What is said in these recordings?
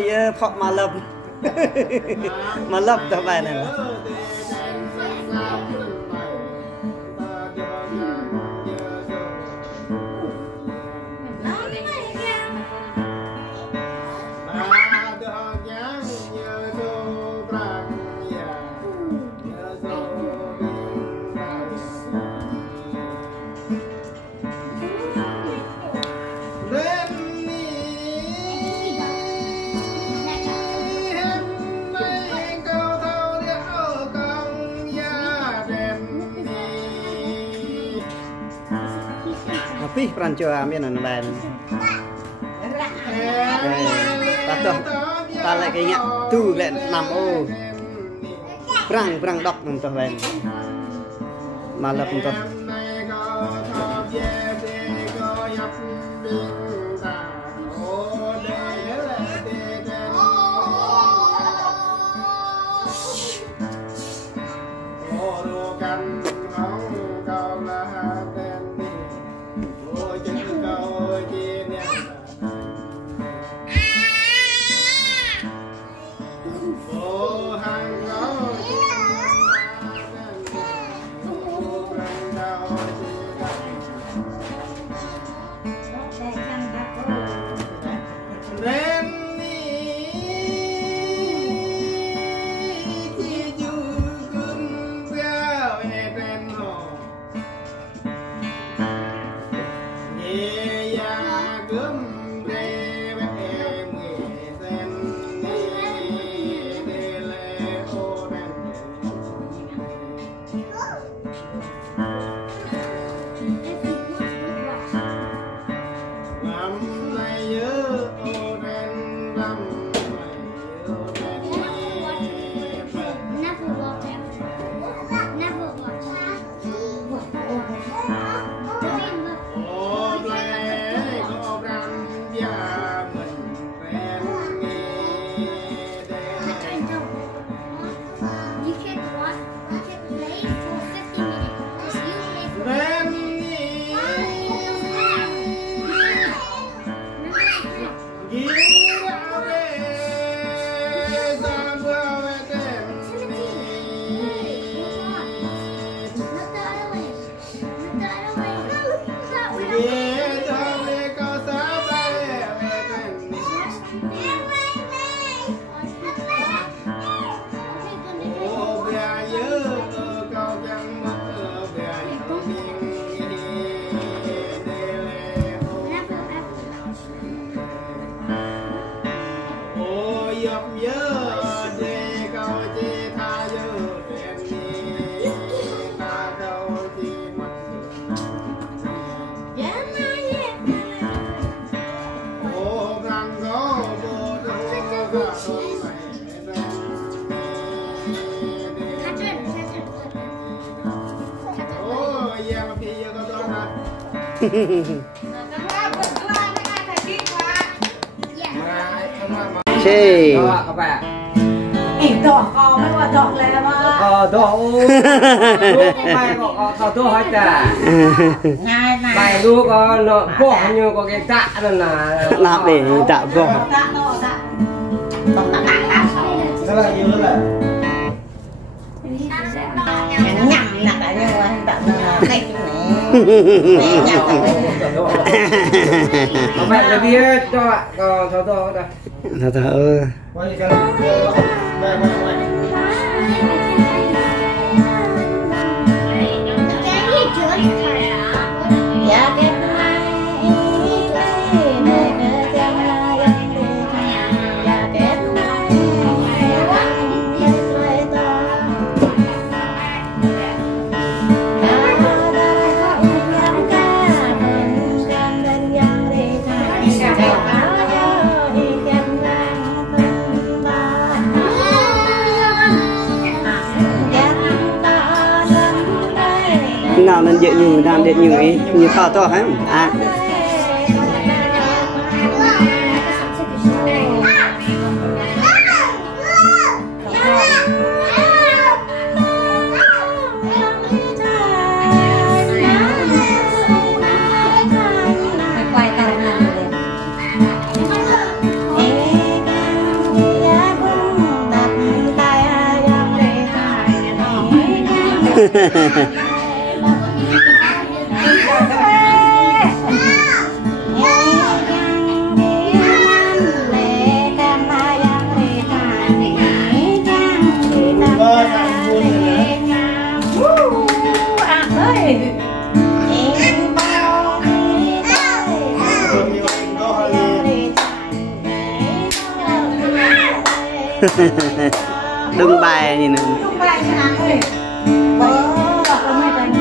thôi phọ mà lập mà lập cho bài này Pih perancu amin anu ban. Patuh. Ta lại cái nhạc tu lại nằm ô. Perang dok untuk ban. Malam untuk. Chị đỏ cò mới qua đỏ lại là ba đỏ bài có tôi hỏi trả bài lu có nó bỏ như có cái tạ là làm để tạo gỗ rất là nhiều là nhầm nặng lại nhưng mà tạo là cách vậy là bia cho cho tôi thôi nào nên dễ nhiều làm để nhiều ý nhiều thọ to hả à Đừng bài gì nữa. Đừng bài cho nàng ơi. Không ai đánh.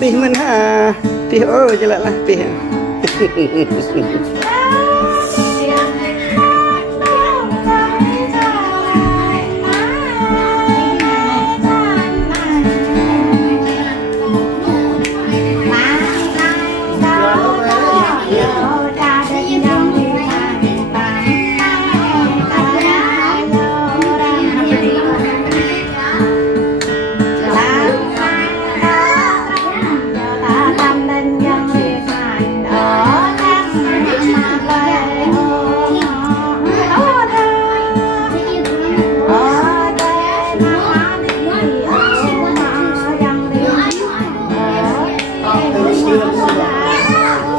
Pih men ha pih oh jelek lah pih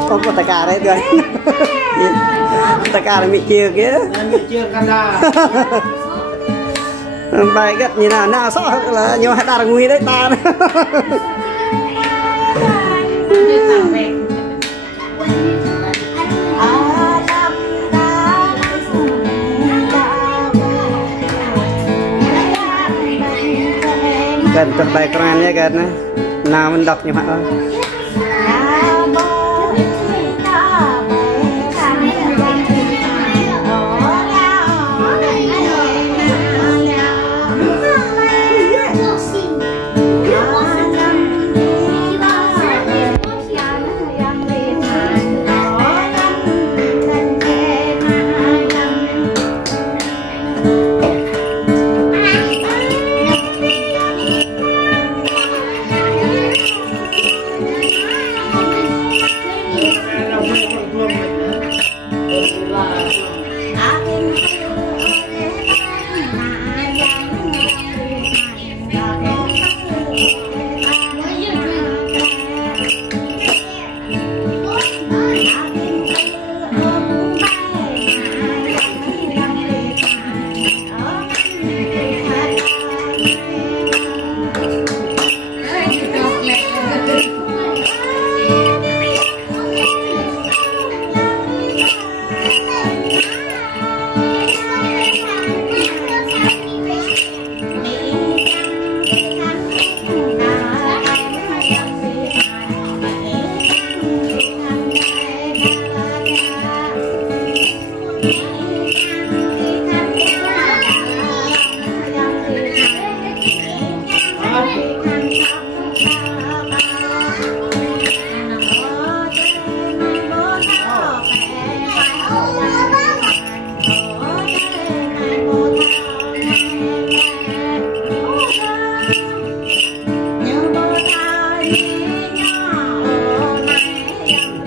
có tất cả đấy được tất cả là bị chia kia bị chia căn ra bài gắt như nào sót là nhiều hạt đà nguy đấy ta gần tập bài Quran nhé gần nào mình đọc nhiều hạt thôi.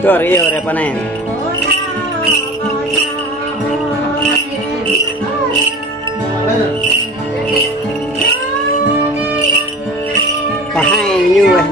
Tuh Rio apa nih? Hai như vậy.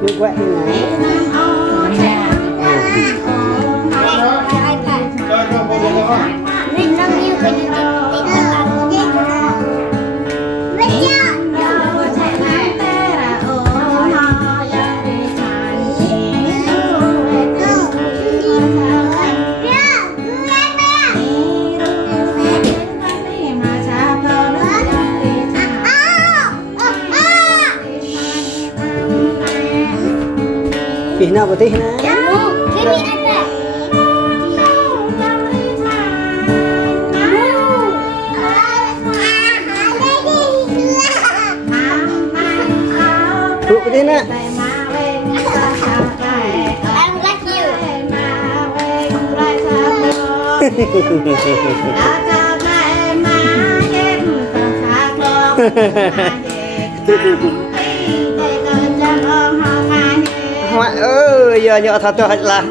Nước quẹt như này. Pihna putih na. Putih na. Hoa ơi giờ nhọ thật thật là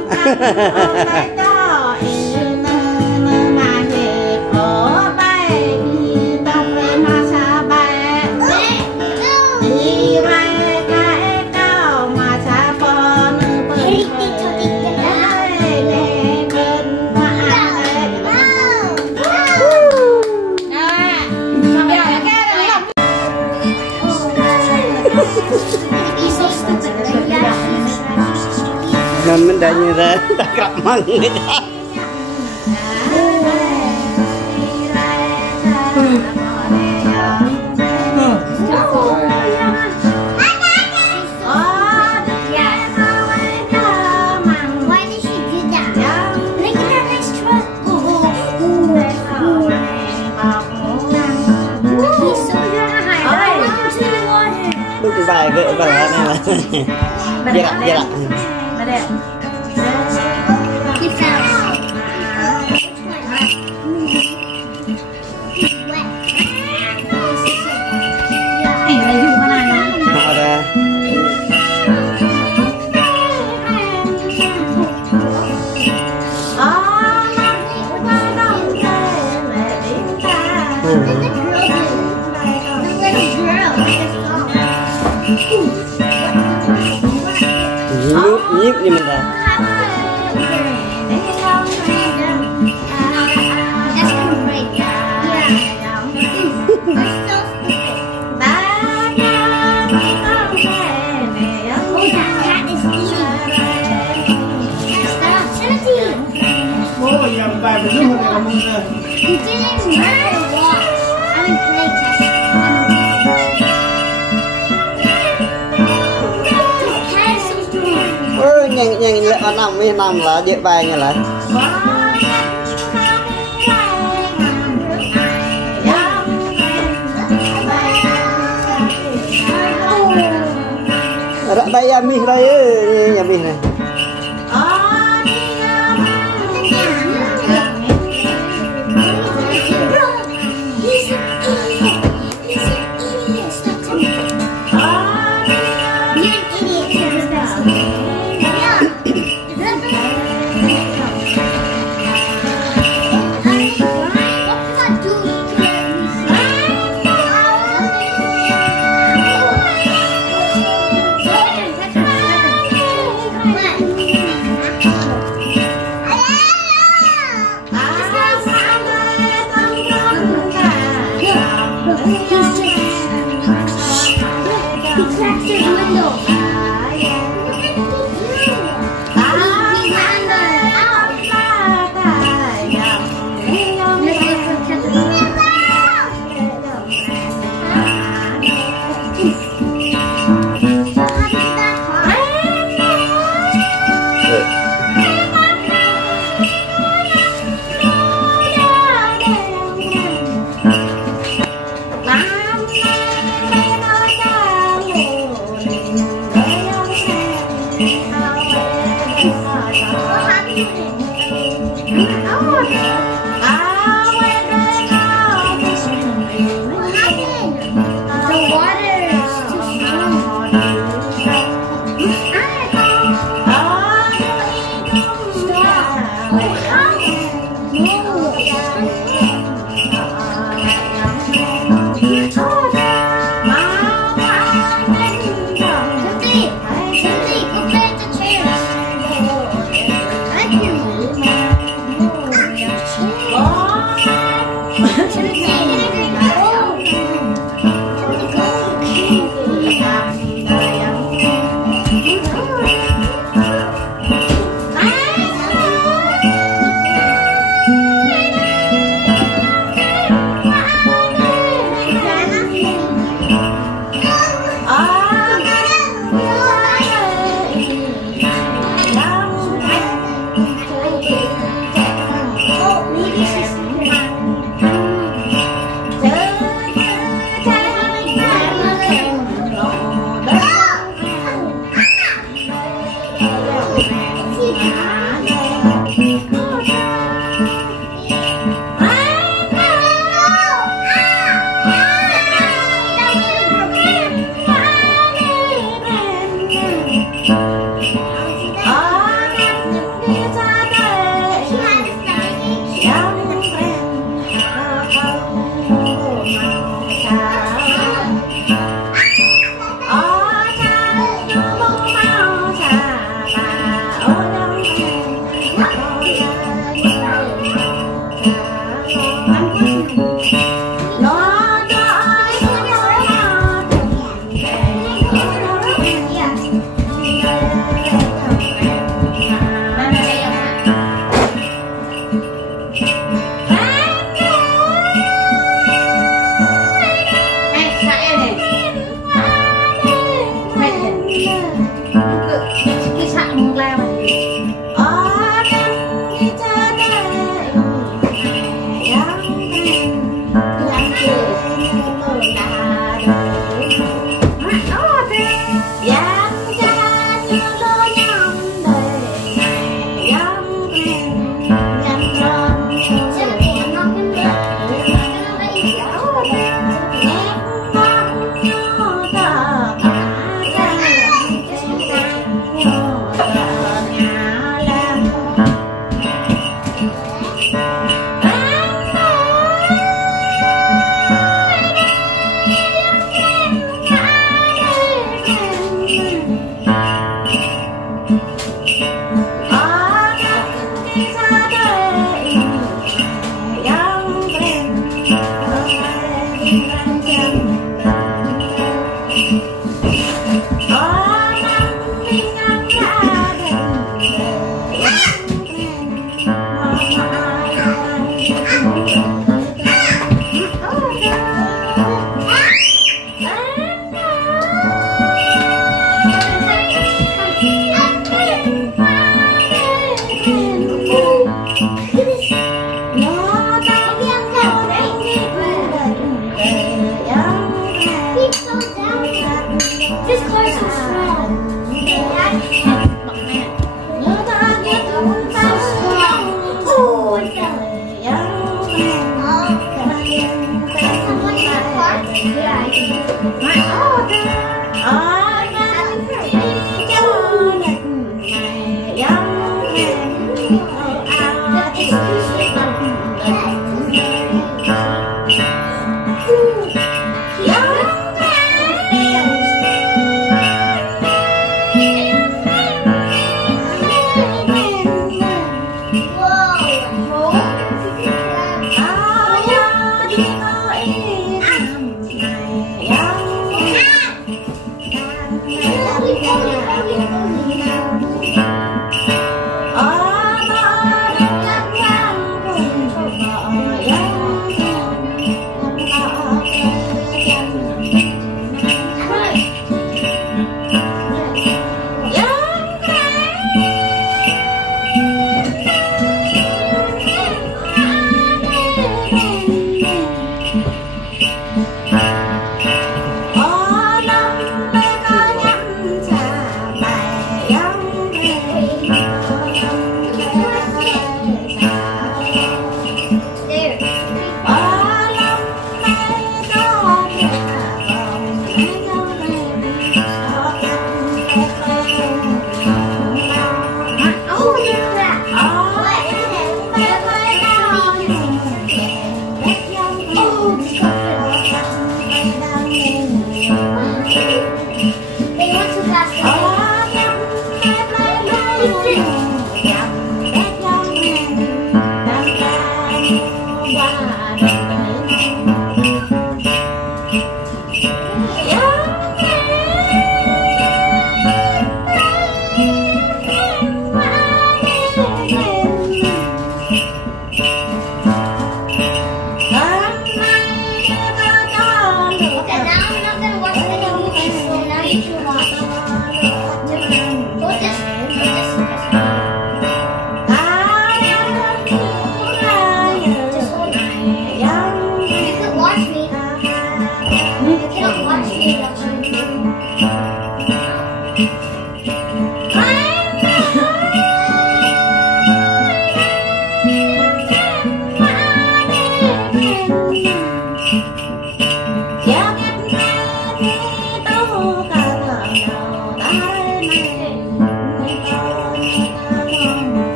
nên mình đã như thế ta gặp mừng người ta. Lúc cái bài gỡ vào này là vậy ạ. Nhíp như mình là nhanh lệ năm là dễ bài như là đây em mình đây nhà mình này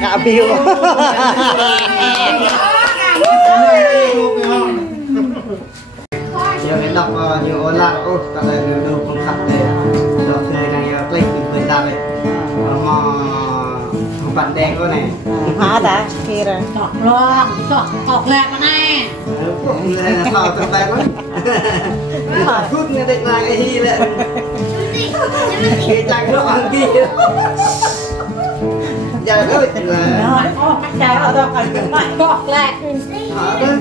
Kak Biu. Giờ cái đọc nhiều ôn lại, ô, tại đây nhiều đồ không khắc đây, đọc chơi này click mình ra đây, mà không bạn đen luôn này. Hả ta? Kia rồi. Chọc luôn, chọc lẹ mà này. Đây là thọ tập bài lắm. Phút nghe định là cái gì đấy. Cái trang nó bằng kia. Giờ đó là Các cháu ở đâu phải cũng phải chọc lẹ.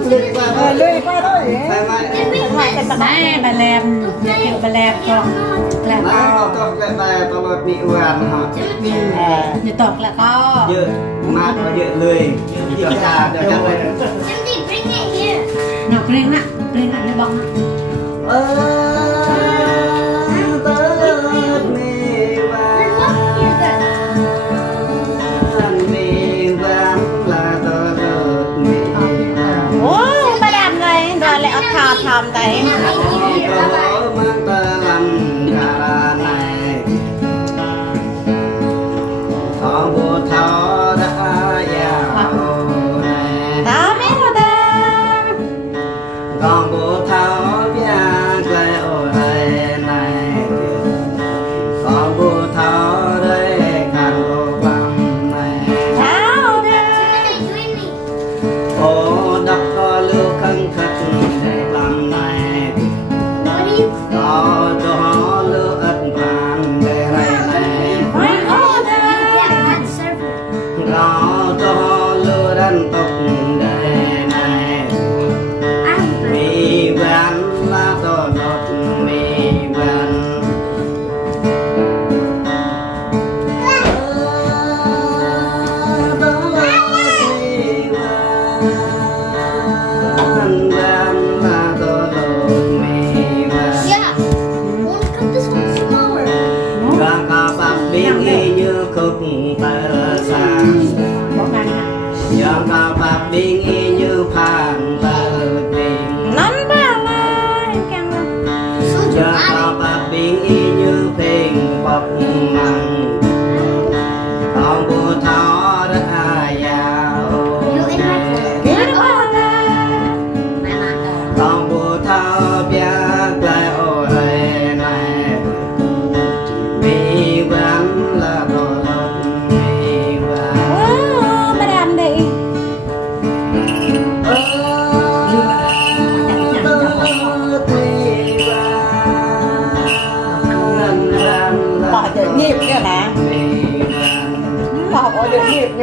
Lươi qua thôi. Này, bà làm, kiểu bà làm chọc. Làm có chọc lại bài tao lột bị hoàn hả? Như chọc là có. Dựa, mà có dựa lười. Dựa trà, dựa trà này. Nó bring á như bông á. Thầm tại đó mấy rồi ta con bố tháo bia lại ở đây này con bố tháo đây càng lô bằng này tháo đi ô đập có lưu khăn khắc để làm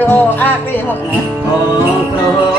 ô a cái một này ô pro